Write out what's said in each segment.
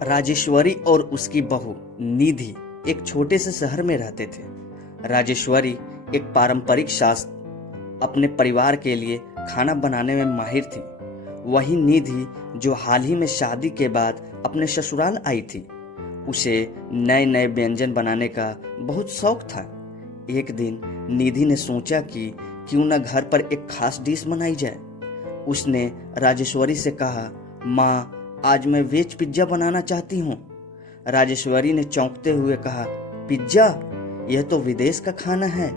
राजेश्वरी और उसकी बहू निधि एक छोटे से शहर में रहते थे। राजेश्वरी एक पारंपरिक शास्त्र अपने परिवार के लिए खाना बनाने में माहिर थी। वहीं निधि जो हाल ही में शादी के बाद अपने ससुराल आई थी, उसे नए नए व्यंजन बनाने का बहुत शौक था। एक दिन निधि ने सोचा कि क्यों न घर पर एक खास डिश बनाई जाए। उसने राजेश्वरी से कहा, माँ, आज मैं वेज पिज्जा बनाना चाहती हूँ। राजेश्वरी ने चौंकते हुए कहा, पिज्जा? यह तो विदेश का खाना है,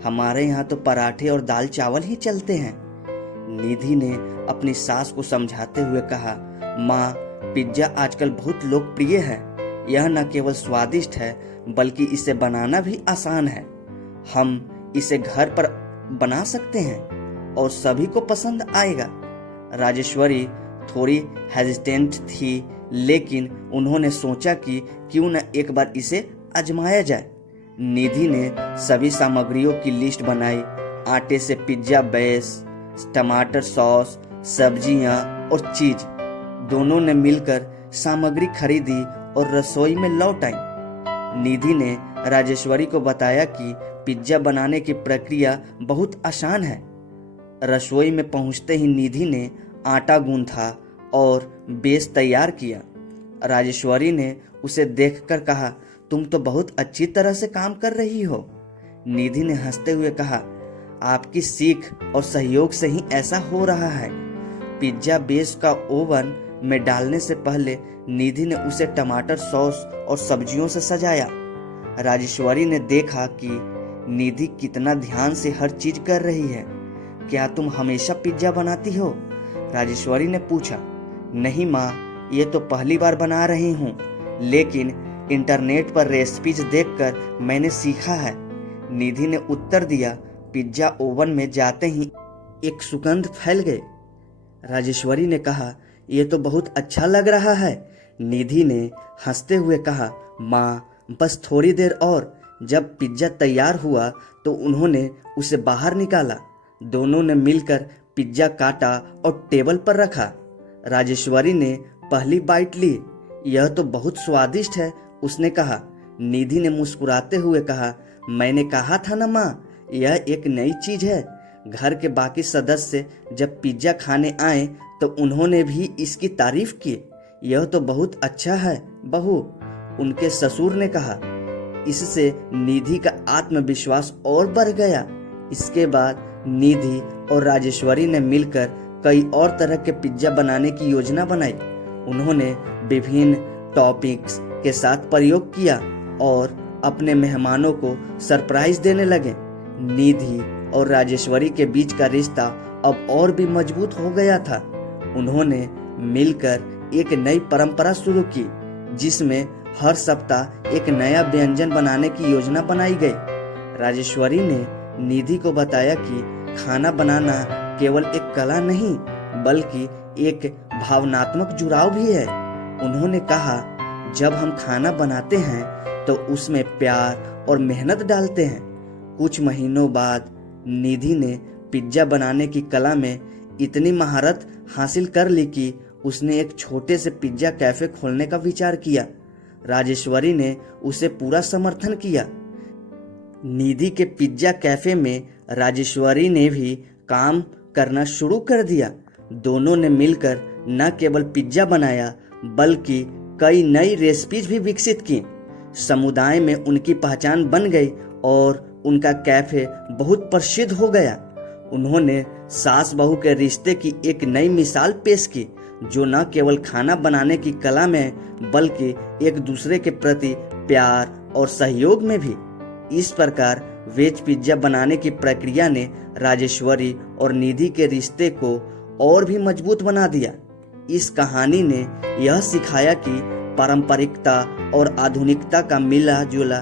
हमारे यहाँ तो पराठे और दाल चावल ही चलते हैं। निधि ने अपनी सास को समझाते हुए कहा, माँ, पिज्जा आजकल बहुत लोकप्रिय है। यह न केवल स्वादिष्ट है बल्कि इसे बनाना भी आसान है। हम इसे घर पर बना सकते हैं और सभी को पसंद आएगा। राजेश्वरी थोड़ी हेजिटेंट थी, लेकिन उन्होंने सोचा कि क्यों न एक बार इसे आजमाया जाए। निधि ने सभी सामग्रियों की लिस्ट बनाई। आटे से पिज्जा बेस, टमाटर सॉस, सब्जियां और चीज। दोनों ने मिलकर सामग्री खरीदी और रसोई में लौट आई। निधि ने राजेश्वरी को बताया कि पिज्जा बनाने की प्रक्रिया बहुत आसान है। रसोई में पहुंचते ही निधि ने आटा गूंथा और बेस तैयार किया। राजेश्वरी ने उसे देखकर कहा, तुम तो बहुत अच्छी तरह से काम कर रही हो। निधि ने हंसते हुए कहा, आपकी सीख और सहयोग से ही ऐसा हो रहा है। पिज्जा बेस का ओवन में डालने से पहले निधि ने उसे टमाटर सॉस और सब्जियों से सजाया। राजेश्वरी ने देखा कि निधि कितना ध्यान से हर चीज कर रही है। क्या तुम हमेशा पिज्जा बनाती हो? राजेश्वरी ने पूछा। नहीं माँ, ये तो पहली बार बना रही हूँ, लेकिन इंटरनेट पर रेसिपीज देखकर मैंने सीखा है। निधि ने उत्तर दिया। पिज्जा ओवन में जाते ही एक सुगंध फैल गई। राजेश्वरी ने कहा, ये तो बहुत अच्छा लग रहा है। निधि ने हंसते हुए कहा, माँ, बस थोड़ी देर और। जब पिज्जा तैयार हुआ तो उन्होंने उसे बाहर निकाला। दोनों ने मिलकर पिज्जा काटा और टेबल पर रखा। राजेश्वरी ने पहली बाइट ली। यह तो बहुत स्वादिष्ट है, उसने कहा। निधि ने मुस्कुराते हुए कहा, मैंने कहा था ना माँ, यह एक नई चीज है। घर के बाकी सदस्य जब पिज्जा खाने आए तो उन्होंने भी इसकी तारीफ की। यह तो बहुत अच्छा है बहू, उनके ससुर ने कहा। इससे निधि का आत्मविश्वास और बढ़ गया। इसके बाद निधि और राजेश्वरी ने मिलकर कई और तरह के पिज्जा बनाने की योजना बनाई। उन्होंने विभिन्न टॉपिक्स के साथ प्रयोग किया और अपने मेहमानों को सरप्राइज देने लगे। निधि और राजेश्वरी के बीच का रिश्ता अब और भी मजबूत हो गया था। उन्होंने मिलकर एक नई परंपरा शुरू की, जिसमें हर सप्ताह एक नया व्यंजन बनाने की योजना बनाई गई। राजेश्वरी ने निधि को बताया कि खाना बनाना केवल एक कला नहीं बल्कि एक भावनात्मक जुड़ाव भी है। उन्होंने कहा, जब हम खाना बनाते हैं तो उसमें प्यार और मेहनत डालते हैं। कुछ महीनों बाद निधि ने पिज्जा बनाने की कला में इतनी महारत हासिल कर ली कि उसने एक छोटे से पिज्जा कैफे खोलने का विचार किया। राजेश्वरी ने उसे पूरा समर्थन किया। निधि के पिज्जा कैफे में राजेश्वरी ने भी काम करना शुरू कर दिया। दोनों ने मिलकर न केवल पिज्जा बनाया बल्कि कई नई रेसिपीज भी विकसित की। समुदाय में उनकी पहचान बन गई और उनका कैफे बहुत प्रसिद्ध हो गया। उन्होंने सास बहू के रिश्ते की एक नई मिसाल पेश की, जो न केवल खाना बनाने की कला में बल्कि एक दूसरे के प्रति प्यार और सहयोग में भी। इस प्रकार वेज पिज्जा बनाने की प्रक्रिया ने राजेश्वरी और निधि के रिश्ते को और भी मजबूत बना दिया। इस कहानी ने यह सिखाया कि पारंपरिकता और आधुनिकता का मिला जुला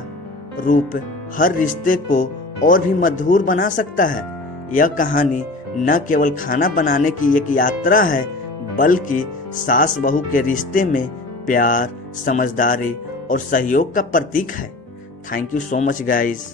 रूप हर रिश्ते को और भी मधुर बना सकता है। यह कहानी न केवल खाना बनाने की एक यात्रा है बल्कि सास बहू के रिश्ते में प्यार, समझदारी और सहयोग का प्रतीक है। Thank you so much guys.